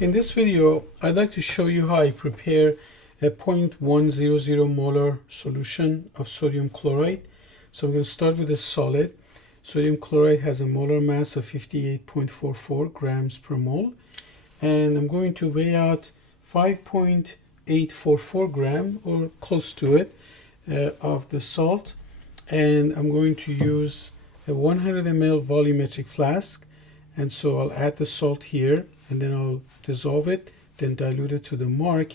In this video, I'd like to show you how I prepare a 0.100 molar solution of sodium chloride. So I'm going to start with a solid. Sodium chloride has a molar mass of 58.44 grams per mole. And I'm going to weigh out 5.844 gram or close to it of the salt. And I'm going to use a 100 ml volumetric flask. And so I'll add the salt here, and then I'll dissolve it, then dilute it to the mark,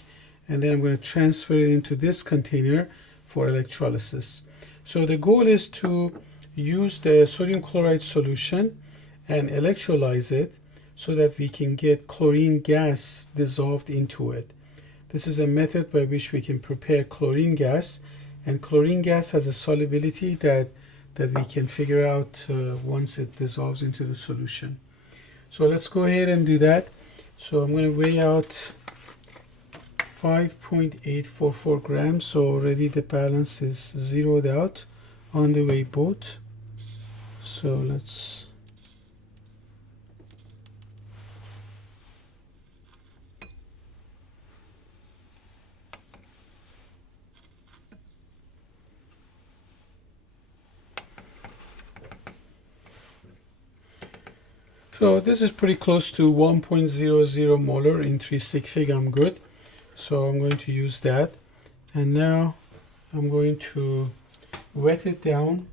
and then I'm going to transfer it into this container for electrolysis. So the goal is to use the sodium chloride solution and electrolyze it so that we can get chlorine gas dissolved into it. This is a method by which we can prepare chlorine gas, and chlorine gas has a solubility that we can figure out once it dissolves into the solution. So let's go ahead and do that. So I'm going to weigh out 5.844 grams. So already the balance is zeroed out on the weigh boat. So let's So this is pretty close to 1.00 molar in 3 sig fig. I'm good. So I'm going to use that. And now I'm going to wet it down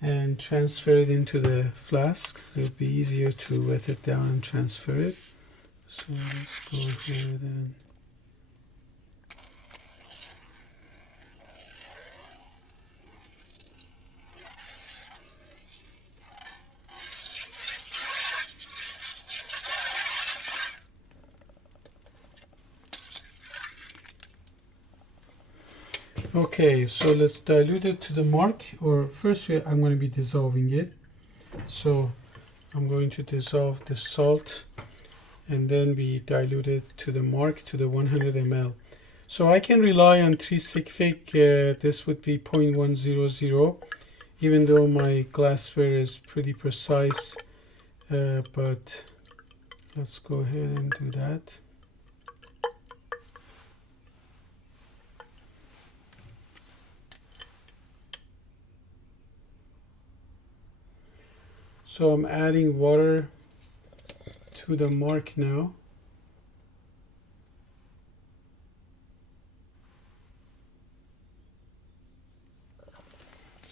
and transfer it into the flask. So it'll be easier to wet it down and transfer it. So let's go ahead and okay, so let's dilute it to the mark, or first I'm going to be dissolving it. So I'm going to dissolve the salt and then we dilute it to the mark to the 100 ml. So I can rely on 3 sig fig. This would be 0.100, even though my glassware is pretty precise. But let's go ahead and do that. So I'm adding water to the mark now.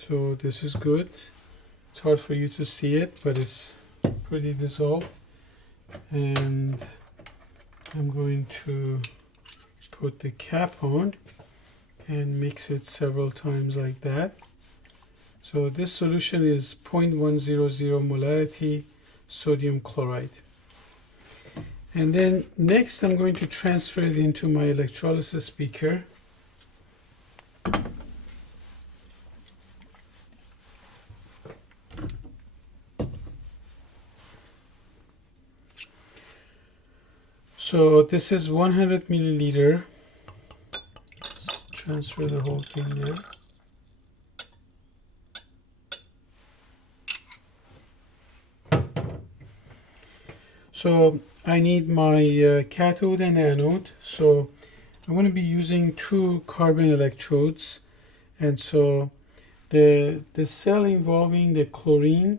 So this is good. It's hard for you to see it, but it's pretty dissolved. And I'm going to put the cap on and mix it several times like that. So this solution is 0.100 molarity sodium chloride. And then next I'm going to transfer it into my electrolysis beaker. So this is 100 milliliter. Let's transfer the whole thing there. So I need my cathode and anode. So I'm going to be using 2 carbon electrodes. And so the cell involving the chlorine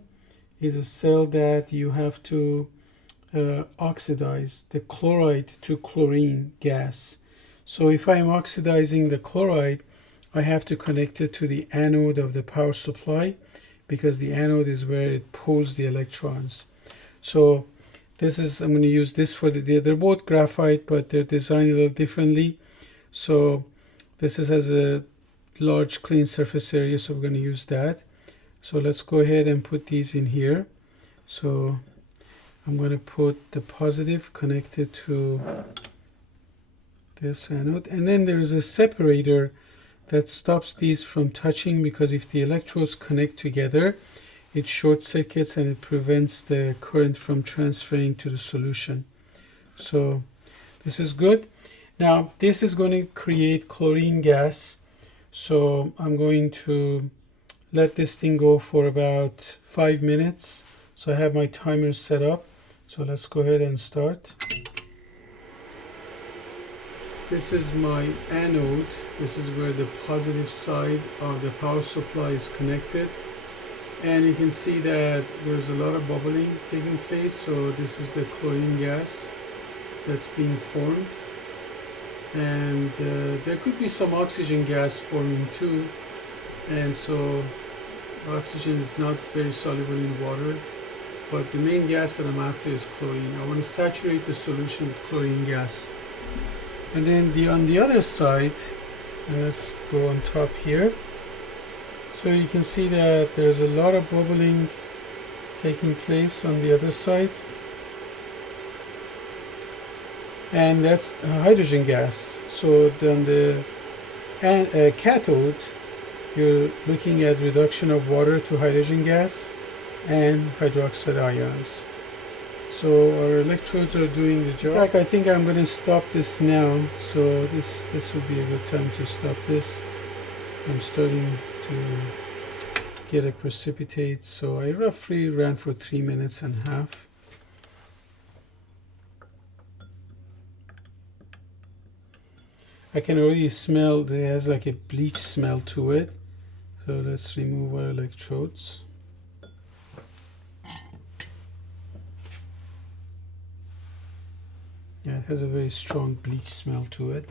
is a cell that you have to oxidize the chloride to chlorine gas. So if I am oxidizing the chloride, I have to connect it to the anode of the power supply, because the anode is where it pulls the electrons. So I'm going to use this for they're both graphite, but they're designed a little differently. So this has a large clean surface area, so we're going to use that. So let's go ahead and put these in here. So I'm going to put the positive connected to this anode, and then there is a separator that stops these from touching, because if the electrodes connect together, it short circuits and it prevents the current from transferring to the solution. So this is good. Now this is going to create chlorine gas. So I'm going to let this thing go for about 5 minutes. So I have my timer set up. So let's go ahead and start. This is my anode. This is where the positive side of the power supply is connected. And you can see that there's a lot of bubbling taking place. So this is the chlorine gas that's being formed. And there could be some oxygen gas forming too. And so oxygen is not very soluble in water. But the main gas that I'm after is chlorine. I want to saturate the solution with chlorine gas. And then on the other side, and let's go on top here. So you can see that there's a lot of bubbling taking place on the other side. And that's hydrogen gas. So then the cathode, you're looking at reduction of water to hydrogen gas and hydroxide ions. So our electrodes are doing the job. In fact, I think I'm going to stop this now. So this would be a good time to stop this. I'm starting to get a precipitate. So I roughly ran for 3 minutes and a half. I can already smell that it has like a bleach smell to it. So let's remove our electrodes. Yeah, it has a very strong bleach smell to it.